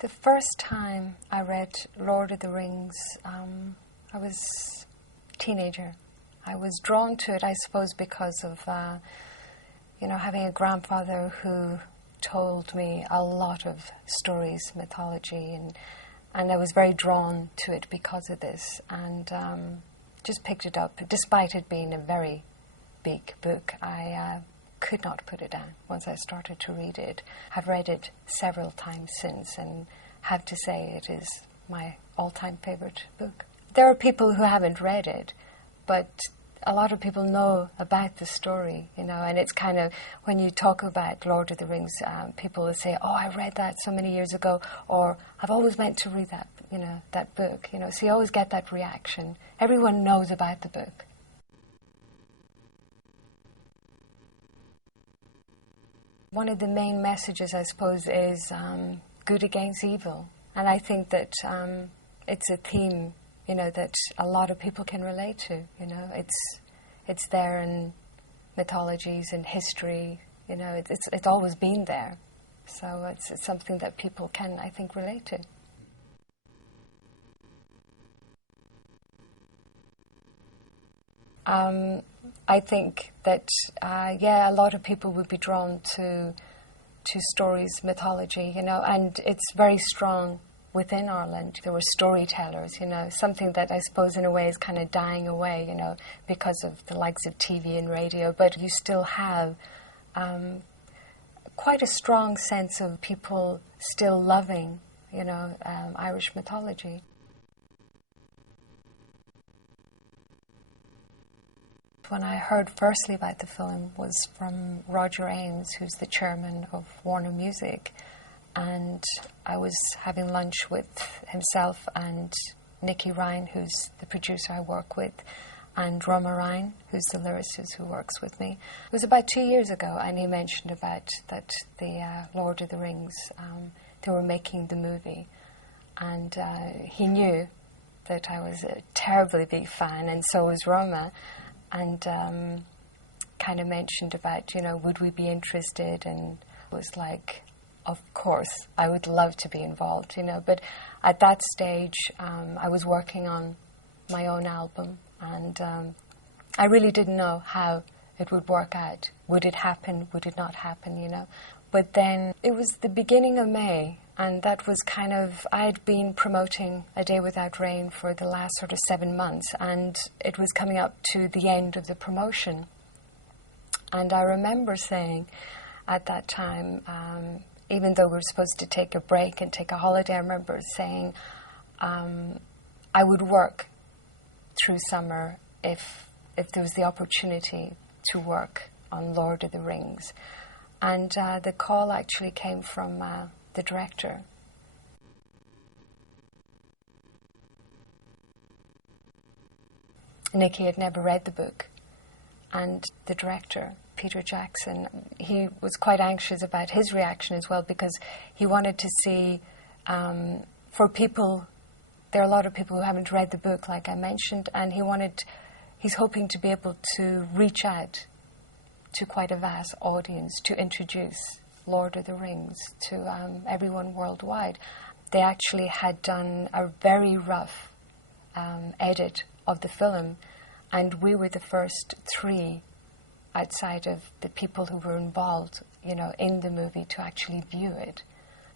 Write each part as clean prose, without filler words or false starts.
The first time I read Lord of the Rings, I was a teenager. I was drawn to it, I suppose, because of, having a grandfather who told me a lot of stories, mythology, and I was very drawn to it because of this, and just picked it up. Despite it being a very big book, I could not put it down once I started to read it. I've read it several times since and have to say it is my all-time favorite book. There are people who haven't read it, but a lot of people know about the story, and it's kind of, when you talk about Lord of the Rings, people will say, oh, I read that so many years ago, or I've always meant to read that, that book, so you always get that reaction. Everyone knows about the book. One of the main messages, I suppose, is good against evil. And I think that it's a theme, that a lot of people can relate to. It's there in mythologies and history. It's always been there. So it's something that people can, I think, relate to. I think that, a lot of people would be drawn to stories, mythology, and it's very strong within Ireland. There were storytellers, something that I suppose in a way is kind of dying away, because of the likes of TV and radio, but you still have quite a strong sense of people still loving, Irish mythology. When I heard firstly about the film was from Roger Ames, who's the chairman of Warner Music, and I was having lunch with himself and Nicky Ryan, who's the producer I work with, and Roma Ryan, who's the lyricist who works with me. It was about 2 years ago, and he mentioned about that the Lord of the Rings, they were making the movie, and he knew that I was a terribly big fan, and so was Roma, and kind of mentioned about, would we be interested, and it was like, of course, I would love to be involved, but at that stage, I was working on my own album, and I really didn't know how it would work out. Would it happen? Would it not happen, But then it was the beginning of May, and that was kind of, I'd been promoting A Day Without Rain for the last sort of 7 months, and it was coming up to the end of the promotion. And I remember saying at that time, even though we were supposed to take a break and take a holiday, I remember saying I would work through summer if there was the opportunity to work on Lord of the Rings. And the call actually came from the director. Nicky had never read the book, and the director, Peter Jackson, he was quite anxious about his reaction as well, because he wanted to see, for people, there are a lot of people who haven't read the book, like I mentioned, and he's hoping to be able to reach out to quite a vast audience to introduce Lord of the Rings to everyone worldwide. They actually had done a very rough edit of the film, and we were the first 3 outside of the people who were involved, in the movie to actually view it.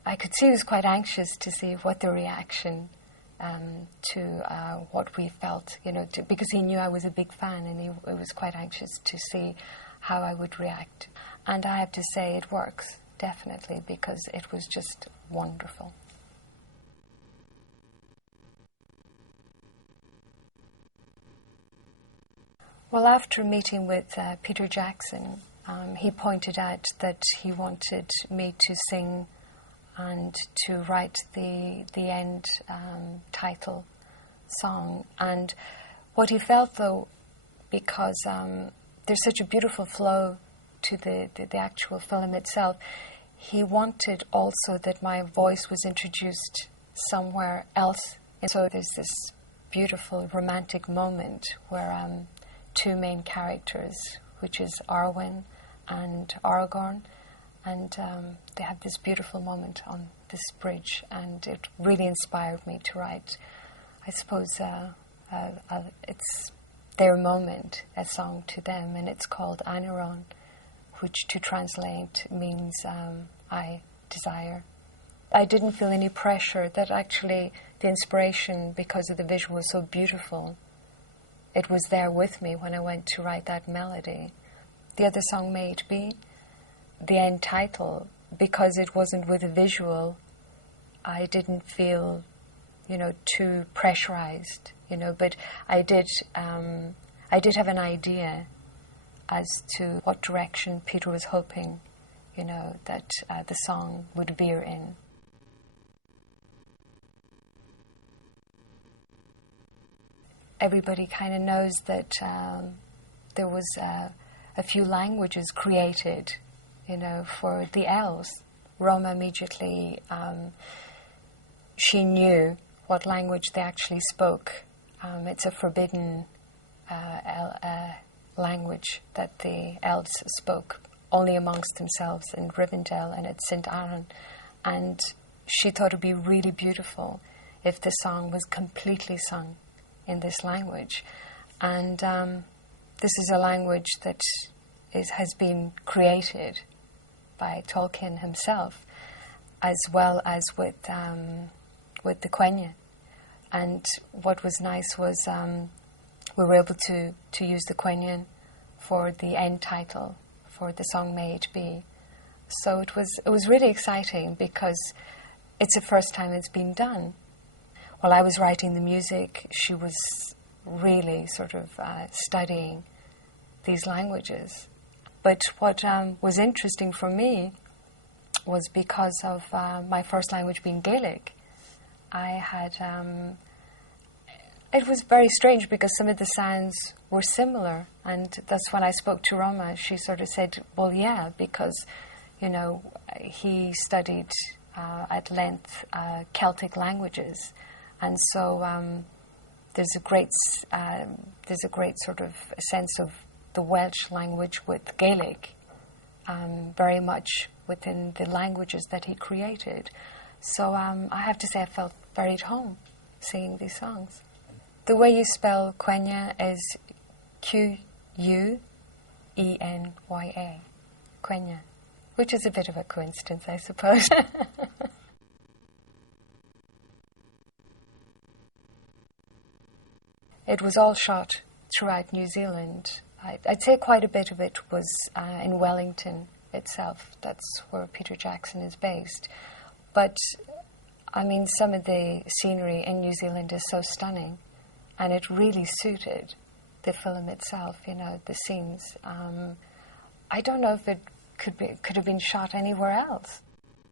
I could see he was quite anxious to see what the reaction to what we felt, because he knew I was a big fan, and he was quite anxious to see how I would react. And I have to say it works, definitely, because it was just wonderful. Well, after meeting with Peter Jackson, he pointed out that he wanted me to sing and to write the end title song. And what he felt, though, because there's such a beautiful flow to the actual film itself, he wanted also that my voice was introduced somewhere else. And so there's this beautiful romantic moment where 2 main characters, which is Arwen and Aragorn, And they have this beautiful moment on this bridge, and it really inspired me to write, I suppose, it's their moment, a song to them, and it's called Aniron, which to translate means I desire. I didn't feel any pressure, that actually the inspiration, because of the visual, was so beautiful. It was there with me when I went to write that melody. The other song, May It Be, the end title, because it wasn't with a visual, I didn't feel, too pressurized, but I did have an idea as to what direction Peter was hoping, that the song would veer in. Everybody kind of knows that there was a few languages created, for the elves. Roma immediately, she knew what language they actually spoke. It's a forbidden language that the elves spoke only amongst themselves in Rivendell and at St. Aran. And she thought it would be really beautiful if the song was completely sung in this language. And this is a language that has been created by Tolkien himself, as well as with the Quenya. And what was nice was we were able to use the Quenya for the end title for the song May It Be. So it was really exciting because it's the first time it's been done. While I was writing the music, she was really sort of studying these languages. But what was interesting for me was because of my first language being Gaelic. I had... it was very strange because some of the sounds were similar, and that's when I spoke to Roma. She sort of said, well, yeah, because, he studied at length Celtic languages, and so there's a great sort of sense of the Welsh language with Gaelic, very much within the languages that he created. So I have to say I felt very at home singing these songs. The way you spell Quenya is Quenya, Quenya, which is a bit of a coincidence, I suppose. It was all shot throughout New Zealand. I'd say quite a bit of it was in Wellington itself. That's where Peter Jackson is based. But, I mean, some of the scenery in New Zealand is so stunning, and it really suited the film itself, the scenes. I don't know if it could have been shot anywhere else.